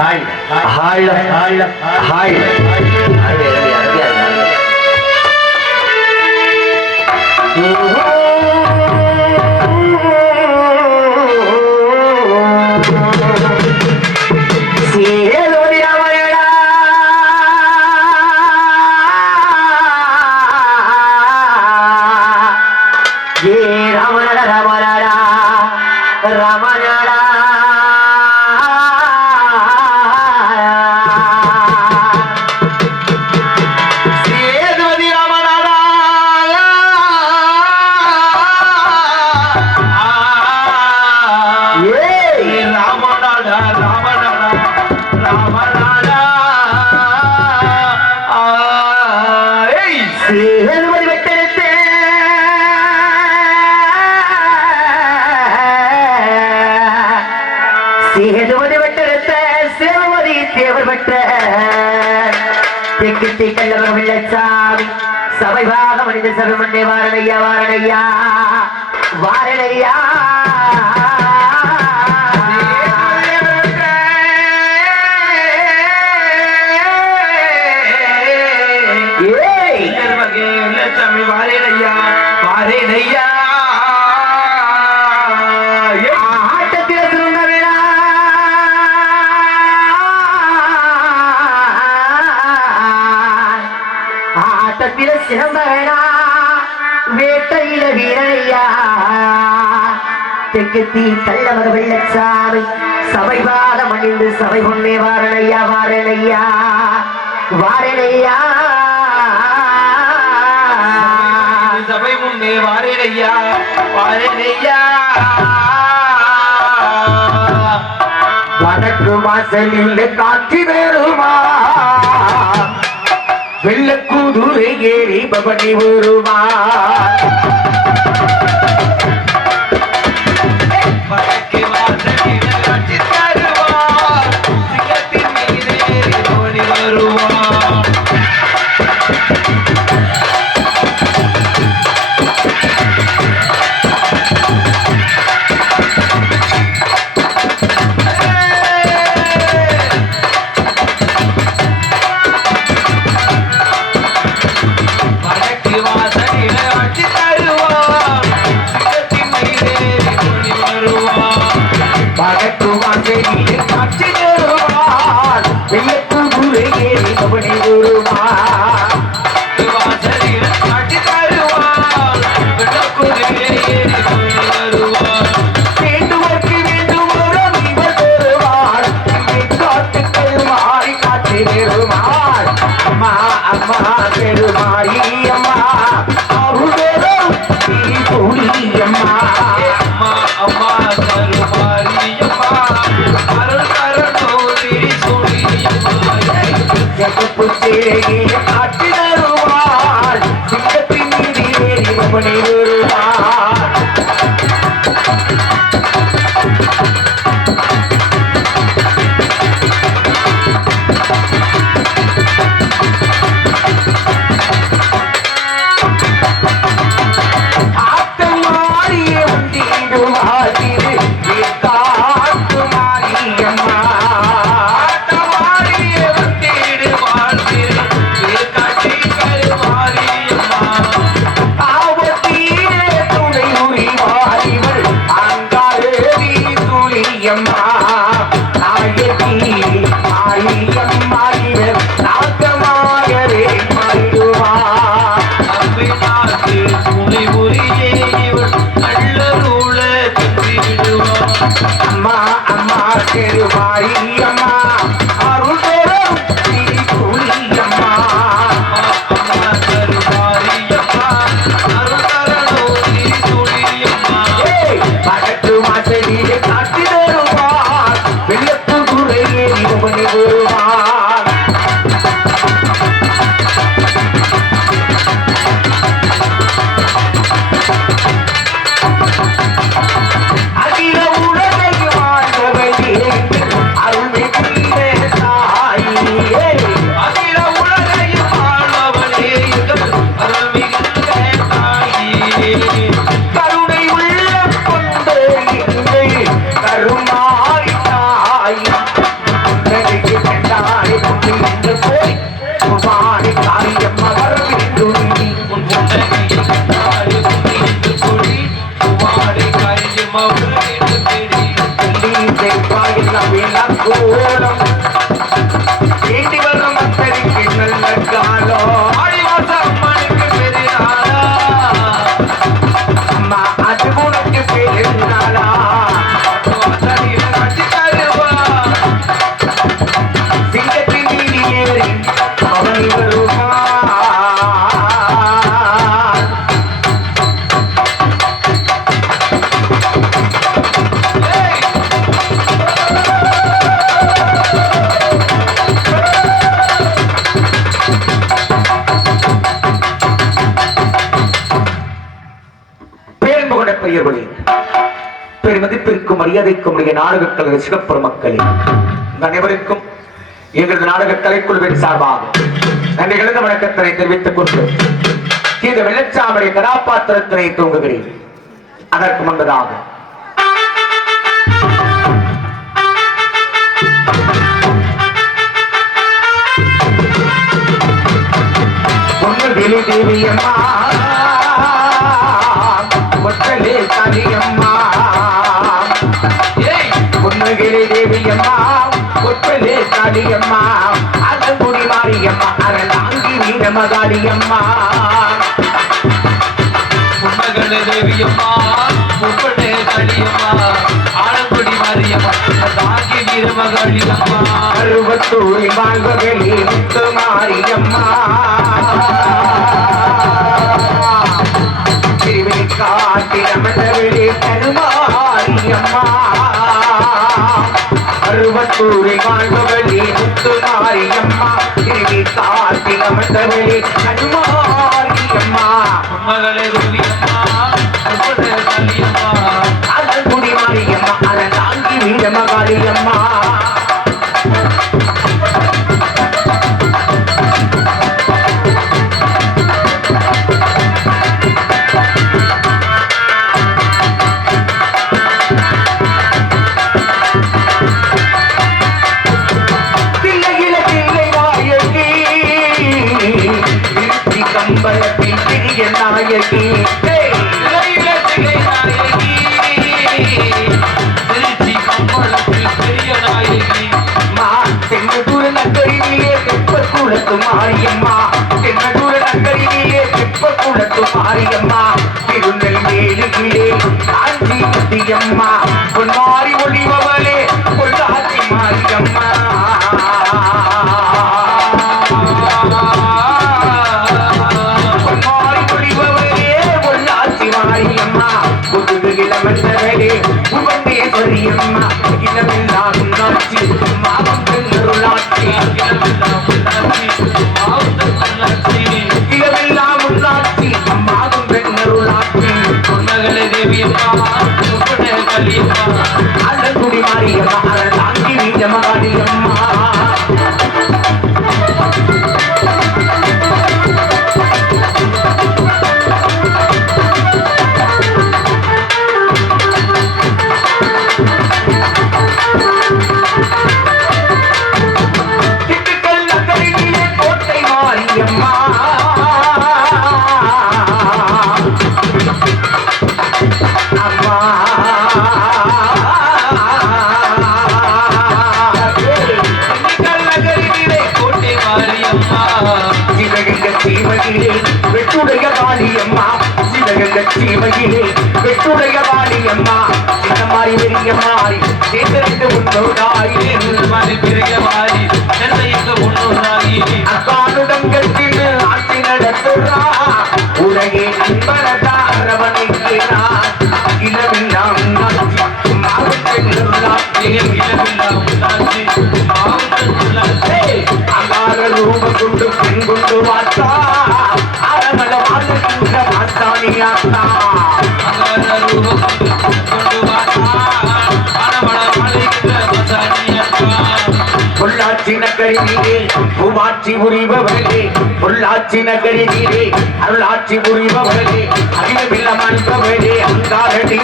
Hi hi hi hi அருமை ராமநாடா ஏய் சேதுபதி தேவர் பெற்ற. தெக்கிட்டி கல்லவர் வெள்ளச்சாமி சபைவாக மனித சபை மண்டே வாரணையா வாரணையா வாரணையா ஏய் லட்சுமி வாரேனையா வாரேனையா ஆட்டத்தில் சுருங்க சிறந்த வேணா வேட்டையில வீரனையா தெற்கத்தி கள்ளமக வெள்ளச்சாமி சபை பாதம் அணிந்து சபை பொன்னே வாரணையா வாரணையா வாரணையா சபை வாரேனையா வாரேனையா. வடக்கு வாசலில் காட்சி வேறுமா? வெள்ளக்கூதுரை ஏறி பவனி வருமா? வடக்கு ஜெகப்புத்தேகிய காட்சி your mind. Oh, மதிப்பிற்கும் மரியாதைக்கும் உடைய நாடக கலை சிறப்பெருமக்களே மக்களே. அனைவருக்கும் எங்களது நாடக கலைக்குழுவின் சார்பாக நன்றி கலந்த வணக்கத்தினை தெரிவித்துக் கொண்டு இந்த வெள்ளச்சாமரை கதாபாத்திரத்தினை தூங்குகிறேன். அதற்கு முன்பதாக தேவி அம்மா கலியம்மா ஏய் பொன்னுகிளி தேவியம்மா ஒற்றலே கலியம்மா அழகுடி மாரியம்மா அரணாங்கி வீரமகாளியம்மா உம்மகளே தேவியம்மா உப்படே களியம்மா ஆலங்குடி மாரியம்மா தாங்கி வீரமகளியம்மா அருவத்தூரி வாழ்வகளே முத்து மாரியம்மா திருவிழி காட்டி அமர்ந்தவளே கருமாரியம்மா அருவத்தூரி வாழ்பவளே முத்து மாரியம்மா திருவி காட்டி அமர்ந்தவளே கருமாரியம்மா உம்மகளே தேவியம்மா உப்படே களியம்மா மாரியம்மா அதன் தாங்கி வீரமகாளியம்மா தெப்ப குளத்து மாரியம்மா திருநெல்வேலியிலே காஞ்சி முத்தியம்மா பொன்மாரி ஒளிபவளே பொள்ளாச்சி மாரியம்மா. பொன்மாரி ஒளிபவளே பொள்ளாச்சி மாரியம்மா. புதுகு இளமந்தவளே உவந்தே இளமெல்லாம் உன்னாட்சி வாடி அம்மா இந்த மாதிரி பெரிய மாறி. சேர்ந்து உன்னோடாய் மாதிரி பெரிய மாறி சென்னைக்கு முன்னோராகி அக்கானுடன் கட்டில் ஆட்சி நடத்துறா. உலகே நண்பரதா அரவணைக்கிறார் இளவில்லாம் அகார நகரிலே பூமாட்சி புரிபவர்களே பொள்ளாச்சி நகரிலே அருளாட்சி புரிபவர்களே அகிலமில்லம் அன்பவர்களே அங்காரடி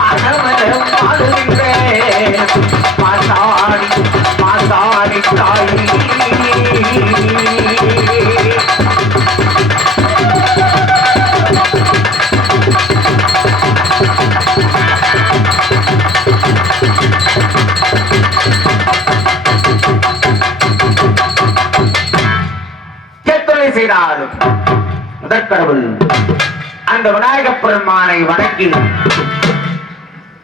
ஆனவனம் ஆளுகின்ற மாசாணி மாசாணி தாயி. முதற்கடவுள் அந்த விநாயக பெருமானை வணங்கி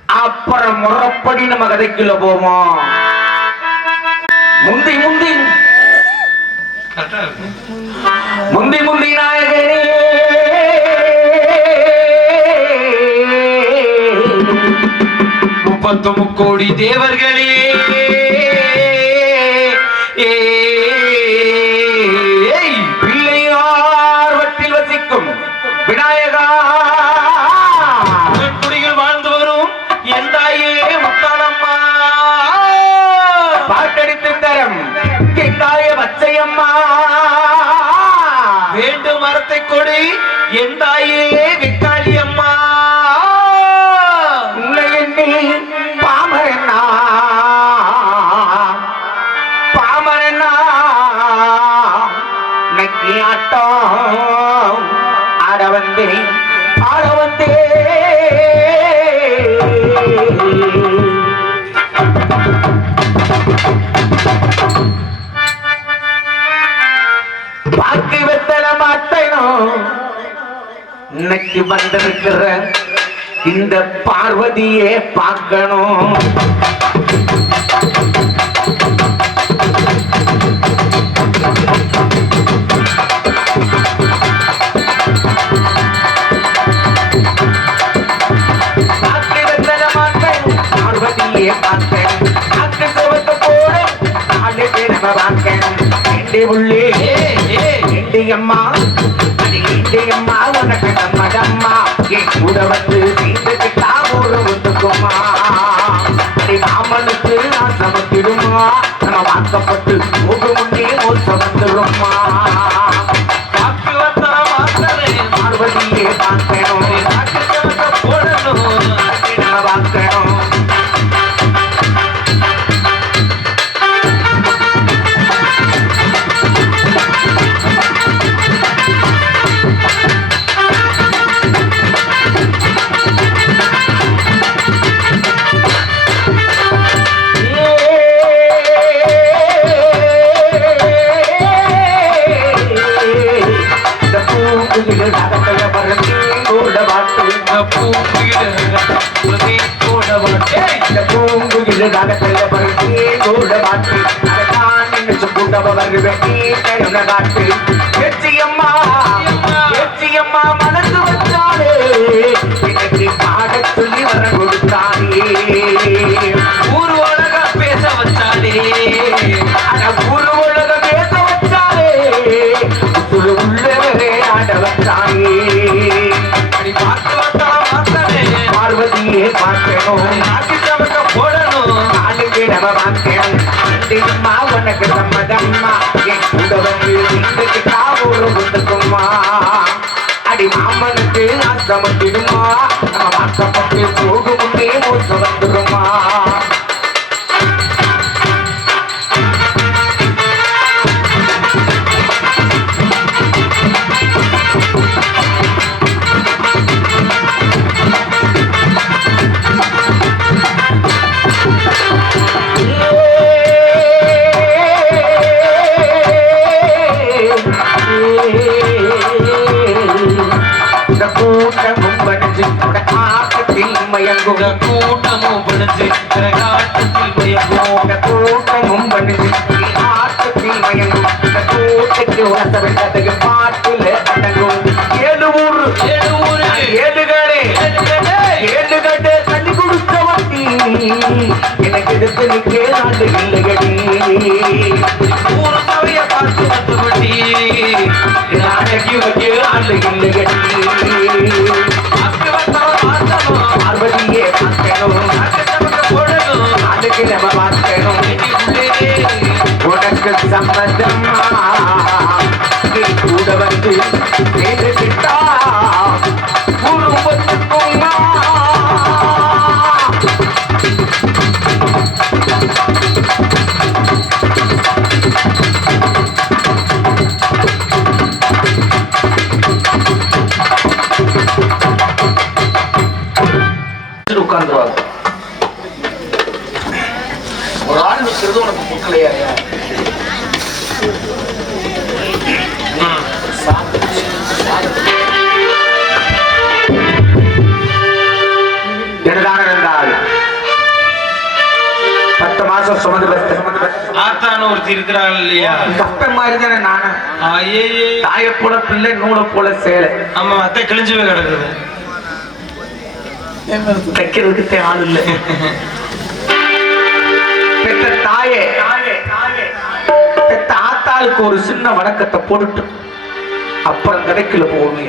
அப்புறம் முறப்படி நம்ம கதைக்குள்ள போவோம்? முந்தி முந்தி. முந்தி முந்தி நாயகனே. முப்பத்து முக்கோடி தேவர்களே. எந்தாயே எனக்கு வந்திருக்கிற இந்த பார்வதியே பார்க்கணும். உள்ளே அம்மா down. ஏச்சியம்மா ஏச்சியம்மா மனசு வச்சாலே மயங்குக கூட்டமும் பிடிச்சு பிரகாட்டத்தில் மயங்குக கூட்டமும் பிடிச்சு ஆட்டத்தில் மயங்கும். கூட்டத்தில் உரச வேண்டதுக்கு Adam. ஆத்தாளுக்கு ஒரு சின்ன வணக்கத்தை போட்டுட்டு அப்புறம் கிடைக்கல போகணும்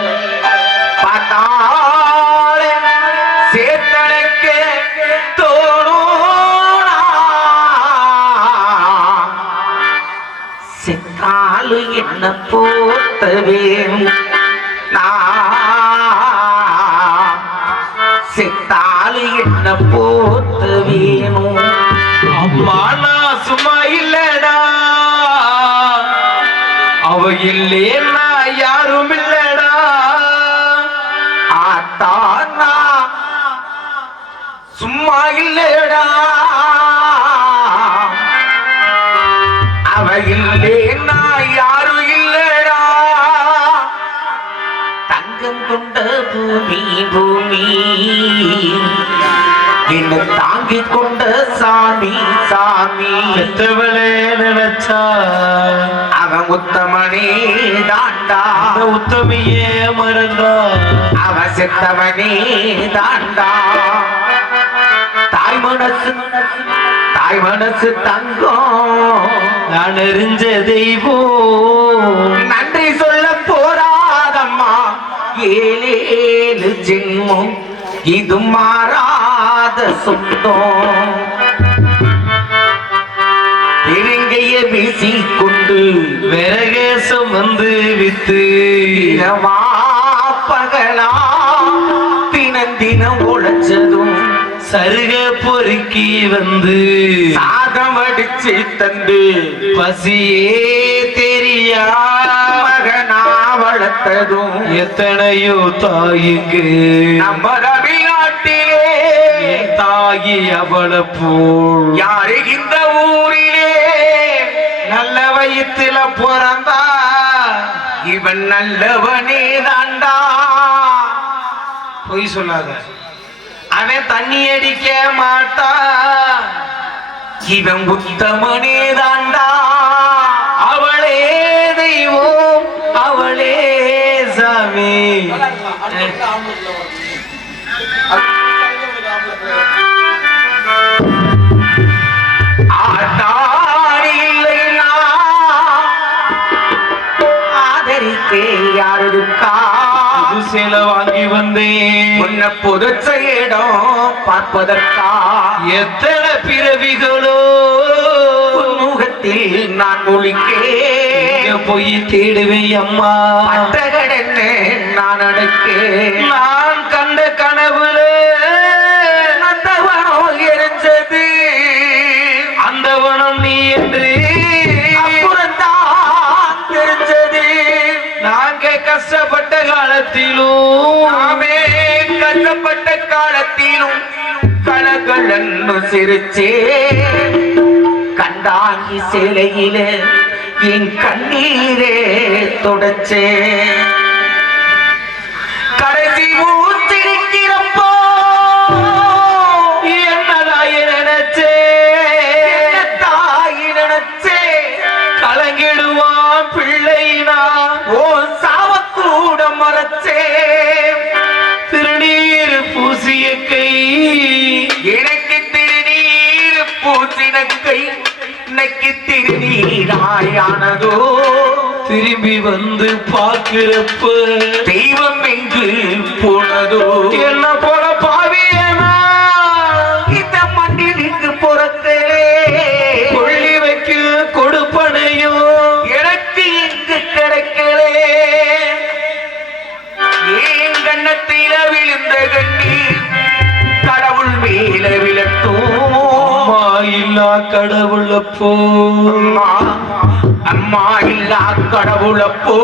போத்தவே சித்தாலு என்ன போத்த வேணும். அம்மா நான் சும்மா இல்லடா. அவ இல்லேன்னா யாரும் இல்லடா. ஆத்தானா சும்மா இல்லடா. பூமி பூமி. என்ன தாங்கிக் கொண்ட சாமி சாமி. பெத்தவளே நினைச்சா. அவன் உத்தமனே தாண்டா. உத்தமியே மறந்தா. அவ செத்தவனே தாண்டா. தாய் மனசு தாய் மனசு தங்கம். நான் அறிஞ்ச தெய்வம். ஜென்மம் இது மாறாத சொந்தம். பெருங்கைய வீசிக்கொண்டு விரகேசம் வந்து வித்து பகலா தினம் தினம் உழைச்சதும் சருக பொறுக்கி வந்து சாதம் அடிச்சு தந்து பசியே தெரியா வளர்த்ததும் எத்தனையோ தாய்க்கு நம்ம தமிழ்நாட்டிலே என் தாயி அவளை போல் யாரு இந்த ஊரிலே நல்ல வயித்துல பிறந்தா? இவன் நல்லவனே தாண்டா. பொய் சொல்லாத. அவன் தண்ணி அடிக்க மாட்டான் இவன் உத்தமனே தாண்டா. அவளே தெய்வம் அவளே சாமி ஆட்டாடி இல்லைன்னா ஆதரிக்கே யார் இருக்கா புது சேலை வாங்கி வந்தேன். உன்னை புதுச்ச இடம் பார்ப்பதற்கா? எத்தனை பிறவிகளோ? முகத்தில் நான் எங்க ஒழிக்கேன் போய் தேடுவேன் அம்மா. பட்டகடன்னு நான் அடக்கேன். நான் கண்ட கனவுல நந்தவனோ எரிஞ்சது. அந்த வனம் நீ என்று அப்புறம்தான் தெரிஞ்சது. நாங்க கஷ்டப்பட்ட காலத்திலும் நாமே கஷ்டப்பட்ட காலத்திலும் கலகலன்னு சிரிச்சே கண்டாங்கி சிலையிலே என் கண்ணீரே தொடச்சே. கடைசி ஊத்திருக்கிறப்போ என்னதாய் நினைச்சே? என்ன தாய் நினைச்சே? கலங்கிடுவான் பிள்ளைனா ஓ சாவக்கூட மறைச்சே. திருநீர் பூசிய கை. எனக்கு திருநீர் பூசின கை. இன்னைக்கு திருநீராயானதோ? திரும்பி வந்து பாக்குறப்ப தெய்வம் எங்கு போனதோ? என்ன போல பாவியனா கடவுளப்போ அம்மா அம்மா இல்லா கடவுளப்போ